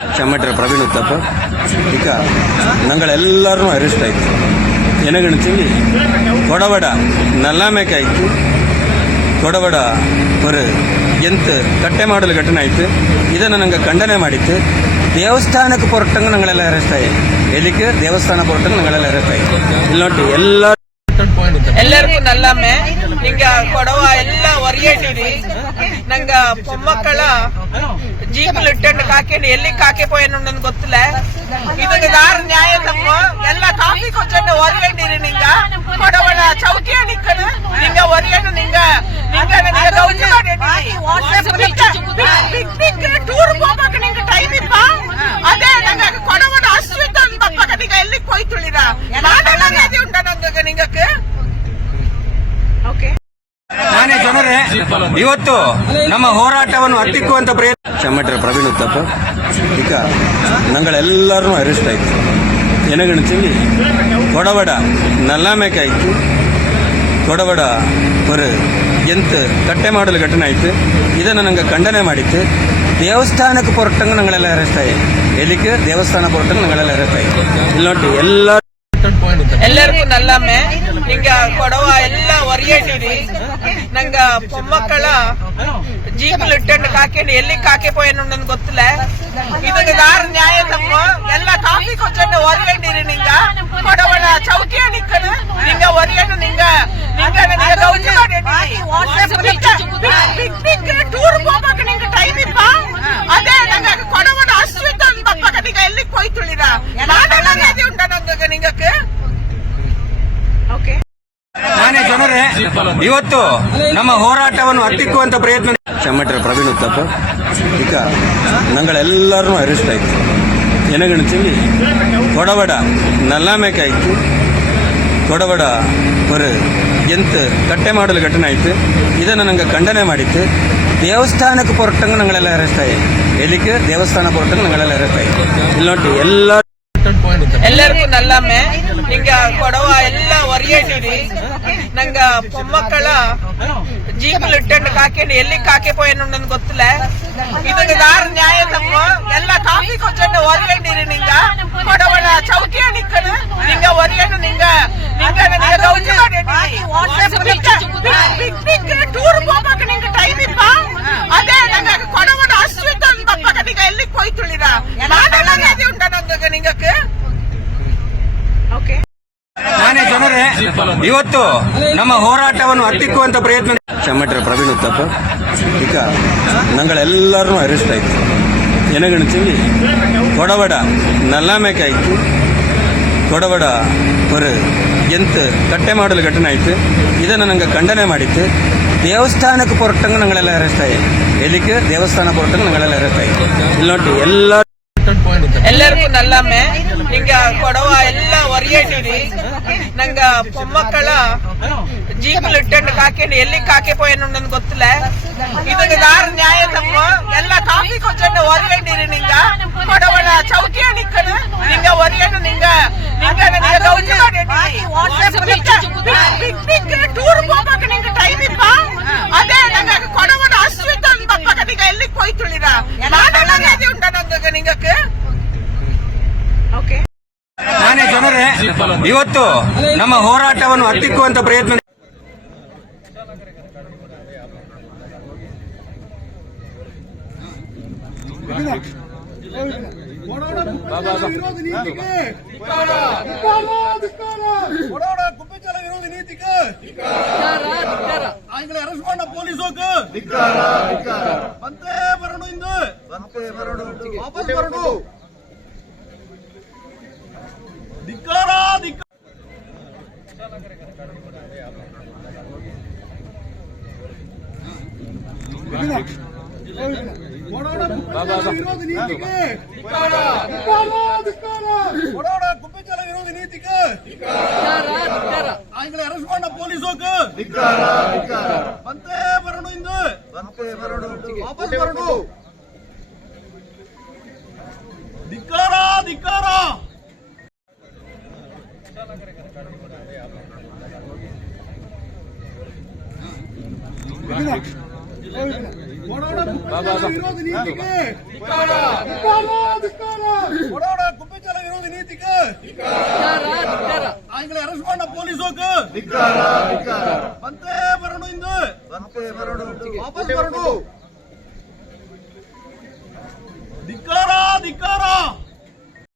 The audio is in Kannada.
ചെമ്മട്ടര പ്രവീൺ ഉത്തപ്പ ഇക്ക ഞങ്ങളെല്ലാവരും അറസ്റ്റ് ആയിತು ಏನಗಣಿಸಿ ಕೊಡವಡ ನಲ್ಲಾಮೇಕಾಯ್ತು ಕೊಡವಡ ஒரு ಎಂತ ಕಟ್ಟೆ ಮಾಡಲು ಘಟನೆ ಆಯ್ತು ಇದನ್ನು ನಂಗೆ ಖಂಡನೆ ಮಾಡಿತ್ತು ದೇವಸ್ಥಾನಕ್ಕೆ ಹೊರಟಂಗೆ ഞങ്ങളെല്ലാം ಅರೆಸ್ಟ್ ಆಯಿ ಎಲ್ಲಿಗೆ ದೇವಸ್ಥಾನ ಹೊರಟಂಗೆ ഞങ്ങളെല്ലാം ಅರೆಸ್ಟ್ ಆಯ್ತು ಇಲ್ಲಿ ನೋಡಿ ಎಲ್ಲರಿಗೂ ನಲ್ಲಮ್ಮೆ ಹಿಂಗ ಕೊಡವ ಎಲ್ಲ ಒರಿಯೇಟಿರಿ ನಂಗ பொம்மக்கள ಜೀಪಲ್ಲಿ ಇಟ್ಟಂಡು ಕಾಕೇನು ಎಲ್ಲಿ ಕಾಕೆ போயன்னு ಗೊತ್ತಿಲ್ಲ ಇದಕ್ಕೆ ದಾರು ನ್ಯಾಯ ತಮ್ಮ ಎಲ್ಲ ಕಾಫಿ ಕೊಚ್ಚಂಡು ಒರಿಯಂಡಿರಿ ನಿಂಗ ಕೊಡವಳ ಚೌಕಿಯ ನಿಕ್ಕನು ನಿಂಗ ಒರಿಯಂಡು ನಿಂಗ ನಿಂಗ ನನಗೆ ಗೌಜಿ ಮಾಡಿ ಪಿಕ್ನಿಕ್ ಟೂರ್ ಹೋಗಕ್ಕೆ ನಿಂಗ ಟೈಮ್ ಇಪ್ಪ ಅದೇ ನಂಗ ಕೊಡವಳ ಅಶ್ವಿತ ಬಪ್ಪಕ ನಿಂಗ ಎಲ್ಲಿ ಕೊಯ್ತುಳಿರ ನಾನೆಲ್ಲ ರೇದಿ ಉಂಟ ನಂಗೆ ನಿಂಗಕ್ಕೆ ಓಕೆ ಮಾನ್ಯ ಜನರೇ, ಇವತ್ತು ನಮ್ಮ ಹೋರಾಟವನ್ನು ಹತ್ತಿಕ್ಕುವಂತ ಪ್ರಯತ್ನ ಚೆಮ್ಮಟರ ಪ್ರವೀಣ್ ಉತ್ತಪ್ಪ ಇಕ ഞങ്ങളെല്ലാവരും ಅರೆಸ್ಟ್ ಆಯ್ತು ಏನಗಣಿಸಿ ಕೊಡವಡ ನಲ್ಲಾಮೇಕಾಯ್ತು ಕೊಡವಡ ஒரு ಎಂತ ಕಟ್ಟೆ ಮಾಡಲು ಘಟನೆ ಆಯ್ತು ಇದನ್ನು ನಂಗೆ ಖಂಡನೆ ಮಾಡಿತ್ತು ದೇವಸ್ಥಾನಕ್ಕೆ ಹೊರಟಂಗೆ ഞങ്ങളെല്ലാം ಅರೆಸ್ಟ್ ಆಯಿ ಎಲ್ಲಿಗೆ ದೇವಸ್ಥಾನ ಹೊರಟಂಗೆ ഞങ്ങളെല്ലാം ಅರೆಸ್ಟ್ ಆಯ್ತು ಇಲ್ಲಿ ನೋಡಿ ಎಲ್ಲರಿಗೂ ನಲ್ಲಮ್ಮೆ ಹಿಂಗ ಕೊಡವ ಎಲ್ಲ ಒರಿಯೇಟಿರಿ ನಂಗ பொம்மக்கள ಜೀಪಲ್ಲಿ ಇಟ್ಟಂಡು ಕಾಕೇನು ಎಲ್ಲಿ ಕಾಕೆ போயன்னு ಗೊತ್ತಿಲ್ಲ ಇದಕ್ಕೆ ದಾರು ನ್ಯಾಯ ತಮ್ಮ ಎಲ್ಲ ಕಾಫಿ ಕೊಚ್ಚಂಡು ಒರಿಯಂಡಿರಿ ನಿಂಗ ಕೊಡವಳ ಚೌಕಿಯ ನಿಕ್ಕನು ನಿಂಗ ಒರಿಯಂಡು ನಿಂಗ ನಿಂಗ ನನಗೆ ಗೌಜಿ ಮಾಡಿ ಪಿಕ್ನಿಕ್ ಟೂರ್ ಹೋಗಕ್ಕೆ ನಿಂಗ ಟೈಮ್ ಇಪ್ಪ ಅದೇ ನಂಗ ಕೊಡವಳ ಅಶ್ವಿತ ಬಪ್ಪಕ ನಿಂಗ ಎಲ್ಲಿ ಕೊಯ್ತುಳಿರ ನಾನೆಲ್ಲ ರೇದಿ ಉಂಟ ನಂಗೆ ನಿಂಗಕ್ಕೆ ಓಕೆ ಮಾನ್ಯ ಜನರೇ, ಇವತ್ತು ನಮ್ಮ ಹೋರಾಟವನ್ನು ಹತ್ತಿಕ್ಕುವಂತ ಪ್ರಯತ್ನ ಚೆಮ್ಮಟರ ಪ್ರವೀಣ್ ಉತ್ತಪ್ಪ ಇಕ ഞങ്ങളെല്ലാവരും ಅರೆಸ್ಟ್ ಆಯ್ತು ಏನಗಣಿಸಿ ಕೊಡವಡ ನಲ್ಲಾಮೇಕಾಯ್ತು ಕೊಡವಡ ஒரு ಎಂತ ಕಟ್ಟೆ ಮಾಡಲು ಘಟನೆ ಆಯ್ತು ಇದನ್ನು ನಂಗೆ ಖಂಡನೆ ಮಾಡಿತ್ತು ದೇವಸ್ಥಾನಕ್ಕೆ ಹೊರಟಂಗೆ ഞങ്ങളെല്ലാം ಅರೆಸ್ಟ್ ಆಯಿ ಎಲ್ಲಿಗೆ ದೇವಸ್ಥಾನ ಹೊರಟಂಗೆ ഞങ്ങളെല്ലാം ಅರೆಸ್ಟ್ ಆಯ್ತು ಇಲ್ಲಿ ನೋಡಿ ಎಲ್ಲರಿಗೂ ನಲ್ಲಮ್ಮೆ ಹಿಂಗ ಕೊಡವ ಎಲ್ಲ ಒರಿಯೇಟಿರಿ ನಂಗ பொம்மக்கள ಜೀಪಲ್ಲಿ ಇಟ್ಟಂಡು ಕಾಕೇನು ಎಲ್ಲಿ ಕಾಕೆ போயன்னு ಗೊತ್ತಿಲ್ಲ ಇದಕ್ಕೆ ದಾರು ನ್ಯಾಯ ತಮ್ಮ ಎಲ್ಲ ಕಾಫಿ ಕೊಚ್ಚಂಡು ಒರಿಯಂಡಿರಿ ನಿಂಗ ಕೊಡವಳ ಚೌಕಿಯ ನಿಕ್ಕನು ನಿಂಗ ಒರಿಯಂಡು ನಿಂಗ ನಿಂಗ ನನಗೆ ಗೌಜಿ ಮಾಡಿ ಪಿಕ್ನಿಕ್ ಟೂರ್ ಹೋಗಕ್ಕೆ ನಿಂಗ ಟೈಮ್ ಇಪ್ಪ ಅದೇ ನಂಗ ಕೊಡವಳ ಅಶ್ವಿತ ಬಪ್ಪಕ ನಿಂಗ ಎಲ್ಲಿ ಕೊಯ್ತುಳಿರ ನಾನೆಲ್ಲ ರೇದಿ ಉಂಟ ನಂಗೆ ನಿಂಗಕ್ಕೆ ಓಕೆ ಮಾನ್ಯ ಜನರೇ, ಇವತ್ತು ನಮ್ಮ ಹೋರಾಟವನ್ನು ಹತ್ತಿಕ್ಕುವಂತ ಪ್ರಯತ್ನ ಚೆಮ್ಮಟರ ಪ್ರವೀಣ್ ಉತ್ತಪ್ಪ ಇಕ ഞങ്ങളെല്ലാവരും ಅರೆಸ್ಟ್ ಆಯ್ತು ಏನಗಣಿಸಿ ಕೊಡವಡ ನಲ್ಲಾಮೇಕಾಯ್ತು ಕೊಡವಡ ஒரு ಎಂತ ಕಟ್ಟೆ ಮಾಡಲು ಘಟನೆ ಆಯ್ತು ಇದನ್ನು ನಂಗೆ ಖಂಡನೆ ಮಾಡಿತ್ತು ದೇವಸ್ಥಾನಕ್ಕೆ ಹೊರಟಂಗೆ ഞങ്ങളെല്ലാം ಅರೆಸ್ಟ್ ಆಯಿ ಎಲ್ಲಿಗೆ ದೇವಸ್ಥಾನ ಹೊರಟಂಗೆ ഞങ്ങളെല്ലാം ಅರೆಸ್ಟ್ ಆಯ್ತು ಇಲ್ಲಿ ನೋಡಿ ಎಲ್ಲರಿಗೂ ನಲ್ಲಮ್ಮೆ ಹಿಂಗ ಕೊಡವ ಎಲ್ಲ ಒರಿಯೇಟಿರಿ ನಂಗ பொம்மக்கள ಜೀಪಲ್ಲಿ ಇಟ್ಟಂಡು ಕಾಕೇನು ಎಲ್ಲಿ ಕಾಕೆ போயன்னு ಗೊತ್ತಿಲ್ಲ ಇದಕ್ಕೆ ದಾರು ನ್ಯಾಯ ತಮ್ಮ ಎಲ್ಲ ಕಾಫಿ ಕೊಚ್ಚಂಡು ಒರಿಯಂಡಿರಿ ನಿಂಗ ಕೊಡವಳ ಚೌಕಿಯ ನಿಕ್ಕನು ನಿಂಗ ಒರಿಯಂಡು ನಿಂಗ ನಿಂಗ ನನಗೆ ಗೌಜಿ ಮಾಡಿ ಪಿಕ್ನಿಕ್ ಟೂರ್ ಹೋಗಕ್ಕೆ ನಿಂಗ ಟೈಮ್ ಇಪ್ಪ ಅದೇ ನಂಗ ಕೊಡವಳ ಅಶ್ವಿತ ಬಪ್ಪಕ ನಿಂಗ ಎಲ್ಲಿ ಕೊಯ್ತುಳಿರ ನಾನೆಲ್ಲ ರೇದಿ ಉಂಟ ನಂಗೆ ನಿಂಗಕ್ಕೆ ಓಕೆ ಮಾನ್ಯ ಜನರೇ, ಇವತ್ತು ನಮ್ಮ ಹೋರಾಟವನ್ನು ಹತ್ತಿಕ್ಕುವಂತ ಪ್ರಯತ್ನ ಗುಬ್ಬಿಚಲ ವಿರೋಧಿ ನೀತಿಗೆ ಆಂಗ್ಲ ಅರೆಸ್ಟ್ ಮಾಡ ಪೊಲೀಸೋಕು ಬಂತೇ ಬರಡು ಇಂದು ವಾಪಸ್ ಬರಡು ಧಿಕ್ಕಾರ ಧಿಕ್ಕಾರ ವಿರೋಧಿ ನೀತಿಗೆ ಗುಬ್ಬಿಚಲ ವಿರೋಧಿ ನೀತಿಗೆ ಆಂಗ್ಲ ಅರೆಸ್ಟ್ ಮಾಡ ಪೊಲೀಸೋಕು ಬಂತೇ ಬರಡು ಇಂದು ವಾಪಸ್ ಬರಡು ಧಿಕ್ಕಾರ ಧಿಕ್ಕಾರ ವಿರೋಧಿ ನೀತಿಗೆ நீதிக்கு அவங்களை அரெஸ்ட் பண்ண போலீஸோக்கு வந்தே வரணும் இந்து வாபஸ் வரணும் ಧಿಕ್ಕಾರ